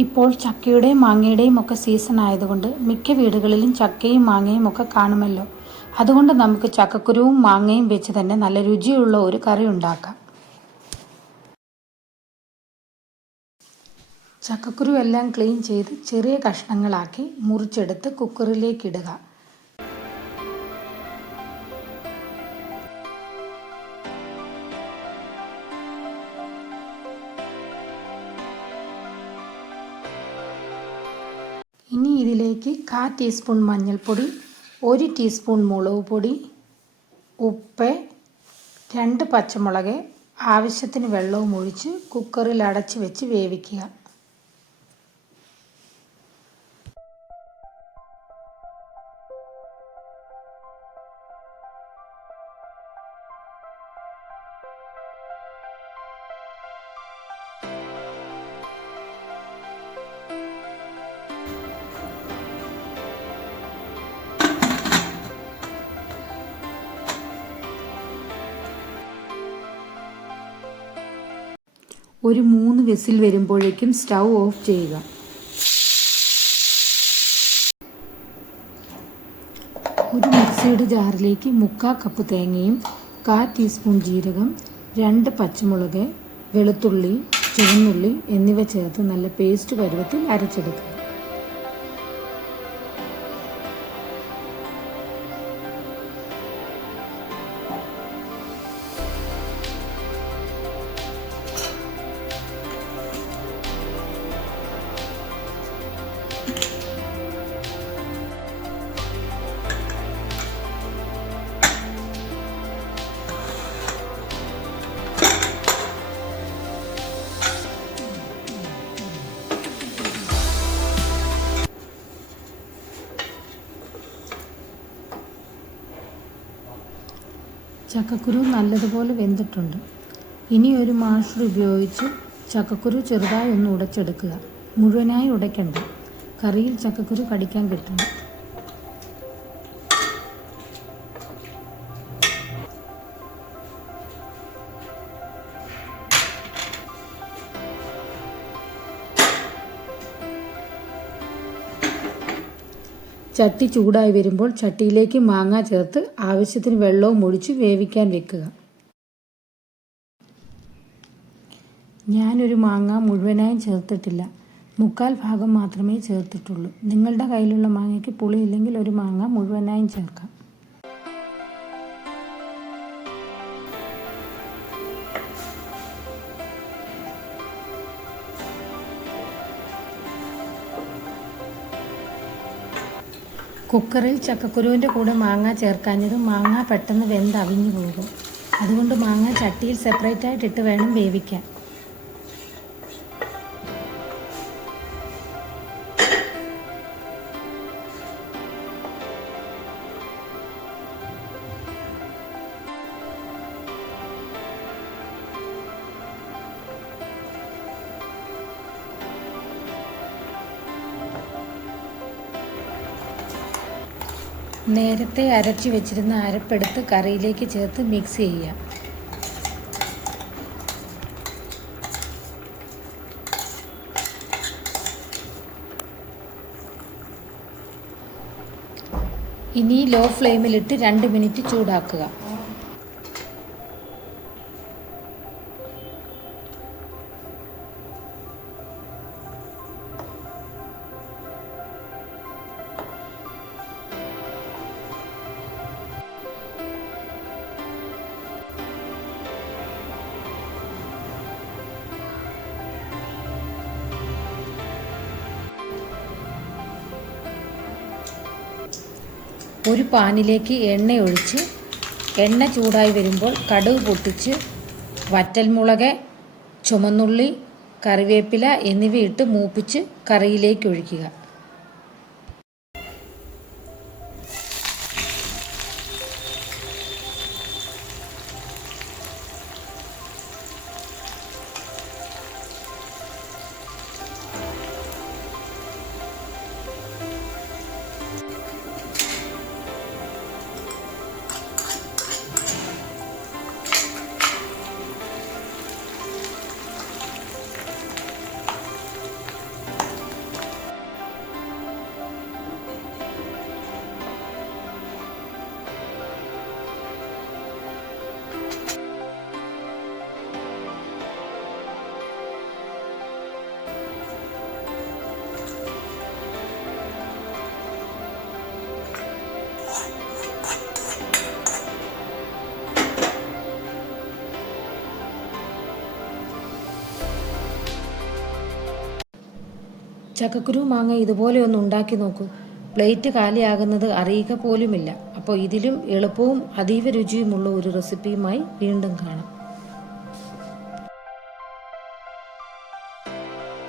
ഇപ്പോൾ ചക്കയുടെയും മാങ്ങയുടെയും ഒക്കെ സീസൺ ആയതുകൊണ്ട് മിക്ക വീടുകളിലും ചക്കയും മാങ്ങയും ഒക്കെ കാണുമല്ലോ. അതുകൊണ്ട് നമുക്ക് ചക്കക്കുരുവും മാങ്ങയും വെച്ച് തന്നെ നല്ല രുചിയുള്ള ഒരു കറി ഉണ്ടാക്കാം. ചക്കക്കുരു എല്ലാം ക്ലീൻ ചെയ്ത് ചെറിയ കഷ്ണങ്ങളാക്കി മുറിച്ചെടുത്ത് കുക്കറിലേക്ക് ഇടുക. ഇനി ഇതിലേക്ക് 1/4 ടീസ്പൂൺ മഞ്ഞൾപ്പൊടി, 1 ടീസ്പൂൺ മുളക് പൊടി, ഉപ്പ്, 2 പച്ചമുളക്, ആവശ്യത്തിന് വെള്ളവും ഒഴിച്ച് കുക്കറിൽ അടച്ച് വെച്ച് വേവിക്കുക. ഒരു 3 വിസിൽ വരുമ്പോഴേക്കും സ്റ്റൗ ഓഫ് ചെയ്യുക. ഒരു മിക്സിയുടെ ജാറിലേക്ക് 1/4 കപ്പ് തേങ്ങയും 1/4 ടീസ്പൂൺ ജീരകം, 2 പച്ചമുളക്, വെളുത്തുള്ളി, ചുവന്നുള്ളി എന്നിവ ചേർത്ത് നല്ല പേസ്റ്റ് പരുവത്തിൽ അരച്ചെടുക്കുക. ചക്കക്കുരു നല്ലതുപോലെ വെന്തിട്ടുണ്ട്. ഇനി ഒരു മാഷർ ഉപയോഗിച്ച് ചക്കക്കുരു ചെറുതായി ഒന്ന് ഉടച്ചെടുക്കുക. മുഴുവനായി ഉടയ്ക്കണ്ട, കറിയിൽ ചക്കക്കുരു കടിക്കാൻ കിട്ടണം. ചട്ടി ചൂടായി വരുമ്പോൾ ചട്ടിയിലേക്ക് മാങ്ങ ചേർത്ത് ആവശ്യത്തിന് വെള്ളവും ഒഴിച്ച് വേവിക്കാൻ വെക്കുക. ഞാനൊരു മാങ്ങ മുഴുവനായും ചേർത്തിട്ടില്ല, 1/4 ഭാഗം മാത്രമേ ചേർത്തിട്ടുള്ളൂ. നിങ്ങളുടെ കയ്യിലുള്ള മാങ്ങയ്ക്ക് പുളിയില്ലെങ്കിൽ ഒരു മാങ്ങ മുഴുവനായും ചേർക്കാം. കുക്കറിൽ ചക്കക്കുരുവിൻ്റെ കൂടെ മാങ്ങ ചേർക്കാഞ്ഞത് മാങ്ങ പെട്ടെന്ന് വെന്തവിഞ്ഞു പോകും. അതുകൊണ്ട് മാങ്ങ ചട്ടിയിൽ സെപ്പറേറ്റായിട്ടിട്ട് വേണം വേവിക്കാൻ. നേരത്തെ അരച്ചു വെച്ചിരുന്ന അരപ്പെടുത്ത് കറിയിലേക്ക് ചേർത്ത് മിക്സ് ചെയ്യുക. ഇനി ലോ ഫ്ലെയിമിലിട്ട് 2 മിനിറ്റ് ചൂടാക്കുക. ഒരു പാനിലേക്ക് എണ്ണയൊഴിച്ച് എണ്ണ ചൂടായി വരുമ്പോൾ കടുക് പൊട്ടിച്ച് വറ്റൽമുളക്, ചുമന്നുള്ളി, കറിവേപ്പില എന്നിവയിട്ട് മൂപ്പിച്ച് കറിയിലേക്ക് ഒഴിക്കുക. ചക്കക്കുരു മാങ്ങ ഇതുപോലെ ഒന്ന് ഉണ്ടാക്കി നോക്കൂ. പ്ലേറ്റ് കാലിയാകുന്നത് അറിയുക പോലുമില്ല. അപ്പോൾ ഇതിലും എളുപ്പവും അതീവ രുചിയുമുള്ള ഒരു റെസിപ്പിയുമായി വീണ്ടും കാണാം.